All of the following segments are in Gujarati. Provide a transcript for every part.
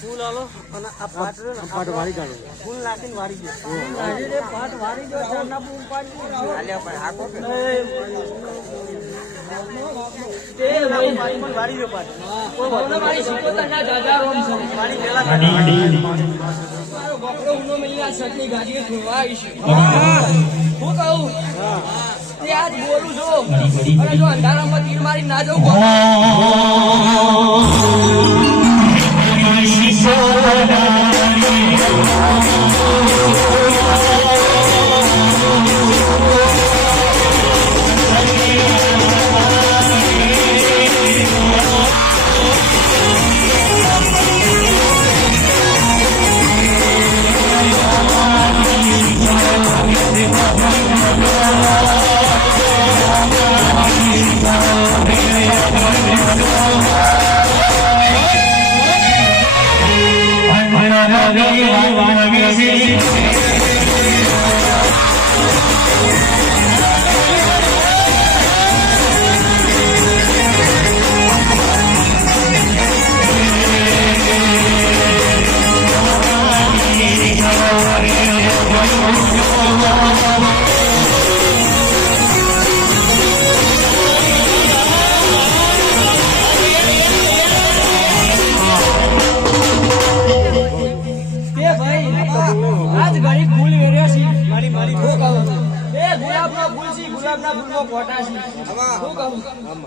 ફૂલ આલો અને આ પાટ વાળી કાઢો ફૂલ નાખીને વાળી દો પાટ વાળી દો ના ફૂલ પાડી હાલ્યા પણ આખો તે ભાઈ પણ વાળી દો પાટ કોઈ વોનો વાળી શીખોતા ના દાદા રોમ છે વાળી પેલા મારો બકરો ઉનો મેલી આ સટની ગાડીએ ખોવા આવીશું હું કહું તે આજ બોલું છો અને જો અંધારામાં તીર મારી ના જાઉં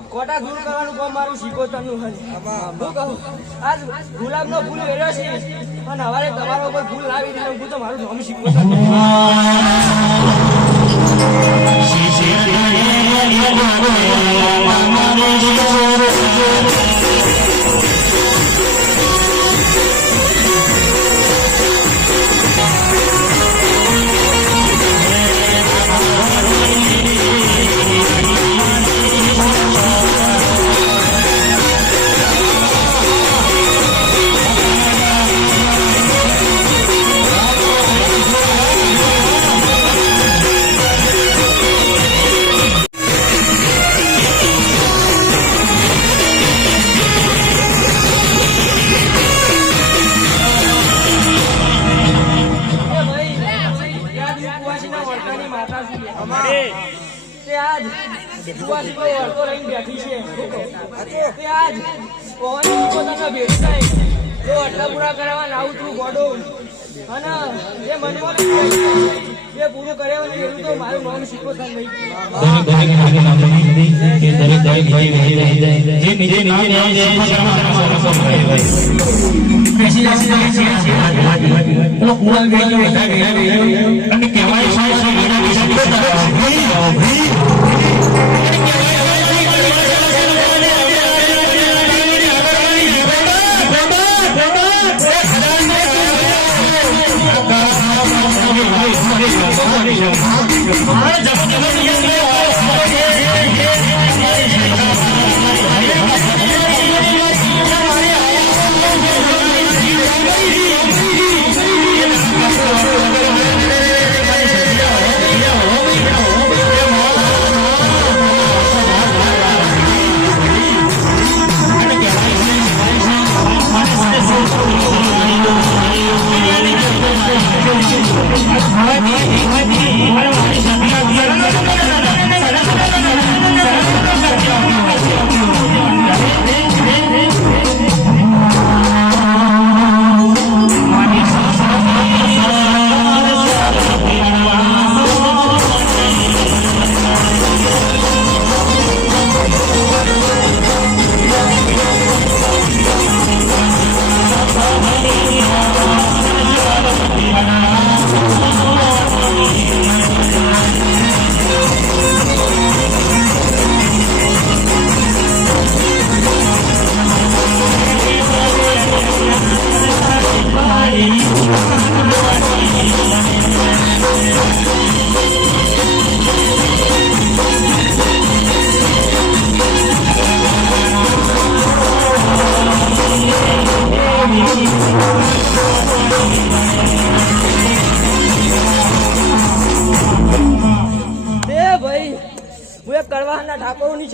કોટા દૂર કરવાનું કામ મારું શીખોતરનું હશે હું કહું આજ ગુલાબનો ફૂલ વેર્યો છે અને હવારે તમારા ઉપર ફૂલ લાવી દીધું હું તો મારું નામ શીખોતર પૂરા કરાવવા લાવું તું ગોડો અને જે મને જે પૂરું કર્યા એવું તો મારું નામ શીખોતર નહીં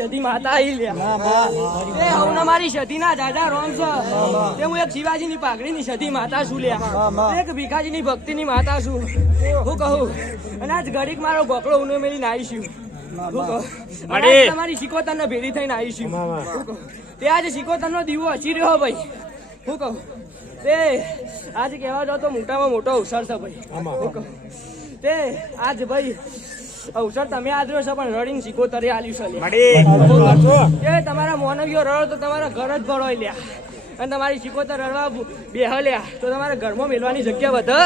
સતી માતા આઈ લ્યા એ હવને મારી સતીના દાદા રોમ છે તે હું એક શિવાજીની પાઘડીની સતી માતા છું લ્યા એક ભીખાજીની ભક્તિની માતા છું હું કહું અને આજ ઘડીક મારો ગોકળો ઉનો મેલીને આવીશું હું કહું તમારી શિકોતર ને ભેડી થઈને આવીશું હું કહું તે આજે શિકોતર નો દીવો હસી રહ્યો ભાઈ હું કહું તે આજે કહેવા જાવ તો મોટામાં મોટો અવસર છે ભાઈ હું કહું તે આજ ભાઈ અવસર તમે આદર્યો છો પણ રડીને શિકોતરે આલ્યું છે એ તમારા મોનવીઓ રડો તો તમારા ઘર જ ભરો લ્યા અને તમારી શિકોતર રડવા બેહલ્યા તો તમારા ઘરમાં મેળવાની જગ્યા વધે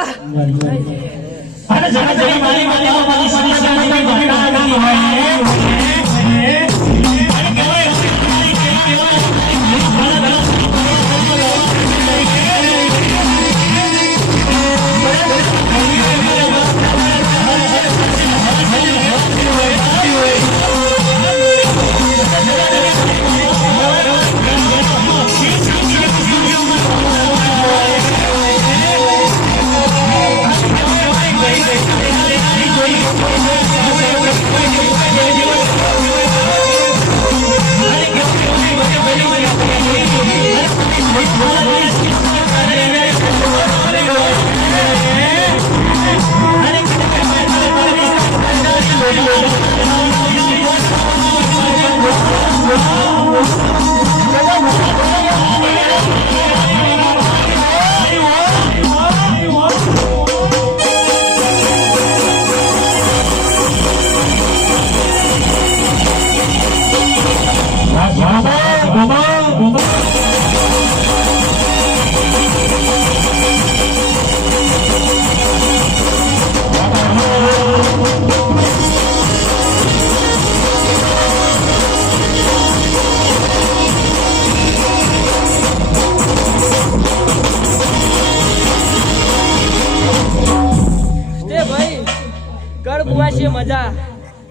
મજા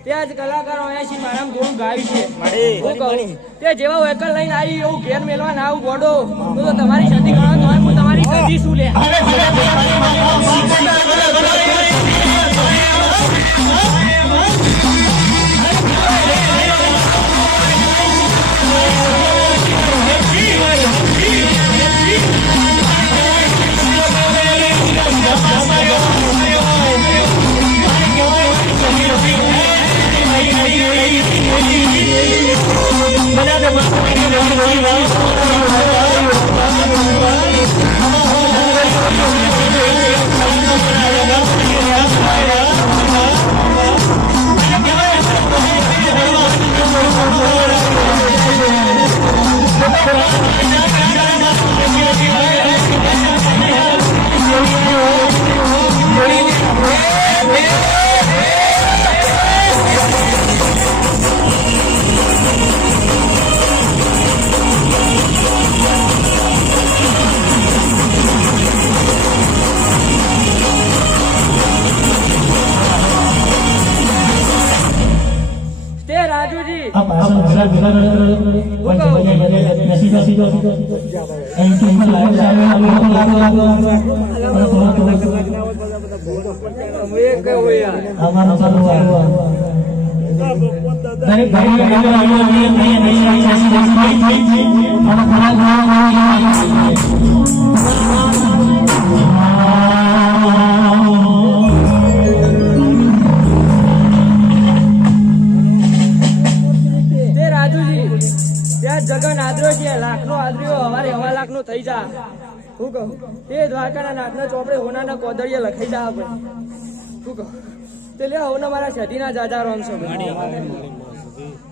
ત્યાં જ કલાકારો અહીંયા છે મારા થોડું ગાયું છે તે જેવા વેકલ લઈને આવી એવું ઘેર મેળવા ના આવું ગોડો તો તમારી સતી ગણો તો હું તમારી સતી શું લે જગન આદર્યો છે લાખનો આદર્યો અમારે 1.5 લાખનો થઈ જા હું કહું તે દ્વારકાના નાથના ચોપડે હોનાના કોદળીએ લખાઈ જા આપણે શું કહું તે લે હોના મારા સતીના જાજા રોમ છે